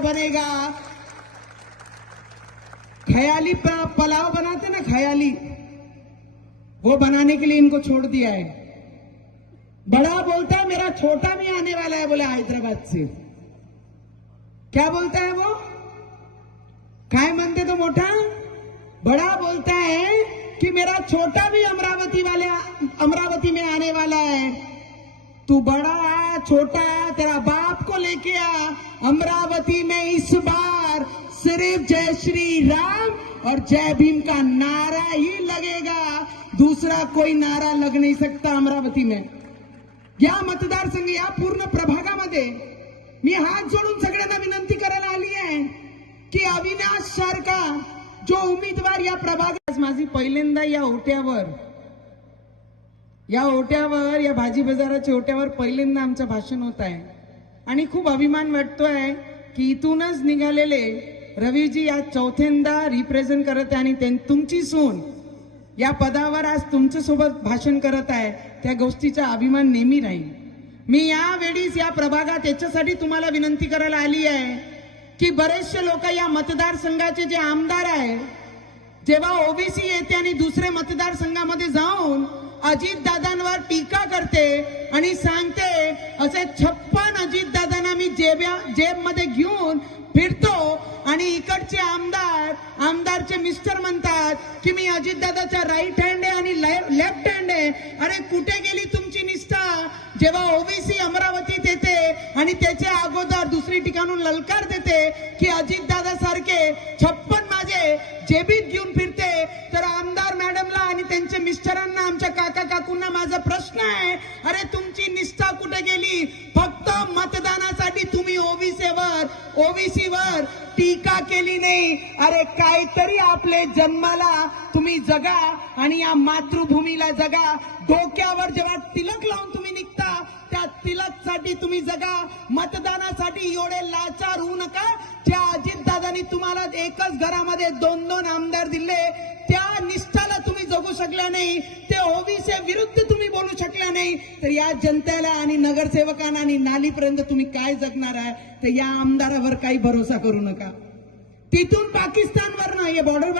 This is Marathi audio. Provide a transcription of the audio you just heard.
बनेगा। ख्याली पुलाव बनाते ना, ख्याली, वो बनाने के लिए इनको छोड़ दिया है। बड़ा बोलता है मेरा छोटा भी आने वाला है, बोले हैदराबाद से। क्या बोलता है वो? काय म्हणते तो मोठा? बड़ा बोलता है कि मेरा छोटा भी अमरावती में आने वाला है। तू बड़ा छोटा तेरा बाप को लेके आ। अमरावती में इस बार सिर्फ जय श्री राम और जय भीम का नारा ही लगेगा, दूसरा कोई नारा लग नहीं सकता अमरावती में। या मतदारसंघ, या पूर्ण प्रभागामध्ये मी हात जोडून सगळ्यांना विनंती करायला आली आहे की अविनाश सारखा जो उमेदवार या प्रभागात, माझी पहिल्यांदा या ओट्यावर या भाजी बाजाराच्या ओट्यावर पहिल्यांदा आमचं भाषण होत आहे आणि खूप अभिमान वाटतोय की इथूनच निघालेले रवीजी आज चौथ्यांदा रिप्रेझेंट करत आहे आणि तुमची सून या पदावर आज तुमच्या सोबत भाषण करत आहे, त्या गोष्टीचा अभिमान नेहमी राहील। मी यावेळीच या प्रभागात याच्यासाठी तुम्हाला विनंती करायला आली आहे की बरेचसे लोक या मतदारसंघाचे जे आमदार आहे, जेव्हा ओबीसी येते आणि दुसरे मतदारसंघामध्ये जाऊन अजितदादांवर टीका करते आणि सांगते असे 56 अजितदादांना मी जेबमध्ये घेऊन फिरतो आणि इकडचे आमदारचे मिस्टर म्हणतात की मी अजितदादाचा राईट हँड आहे आणि लेफ्ट हँड आहे। अरे कुठे गेली तुमची निष्ठा? जेव्हा ओबीसी अमरावतीत येते आणि त्याच्या अगोदर दुसरी ठिकाणून ललकार देते की अजितदादा सारखे 56 माझे जेबीत घेऊन फिरते, तर आमदार मॅडमला आणि त्यांच्या मिस्टरांना, आमच्या काका काकूंना माझा प्रश्न आहे, अरे तुमची निष्ठा कुठे गेली? फक्त मतदानासाठी तुम्ही ओबीसीवर टीका केली नाही। अरे काहीतरी आपले जन्माला तुम्ही जगा आणि या मातृभूमीला जगा। डोक्यावर जेव्हा तिलक लावून तुम्ही निघता त्या तिलकसाठी तुम्ही जगा, मतदानासाठी एवढे लाचार होऊ नका। ज्या अजितदादांनी तुम्हाला एकच घरामध्ये 2-2 आमदार दिले, त्या निष्ठाला तुम्ही जगू शकला नाही, ते ओबीसी विरुद्ध तुम्ही बोलू शकला नाही, तर या जनतेला आणि नगरसेवकांना आणि नालीपर्यंत तुम्ही काय जगणार आहे? तर या आमदारावर काही भरोसा करू नका। तिथून पाकिस्तानवर ना, हे बॉर्डर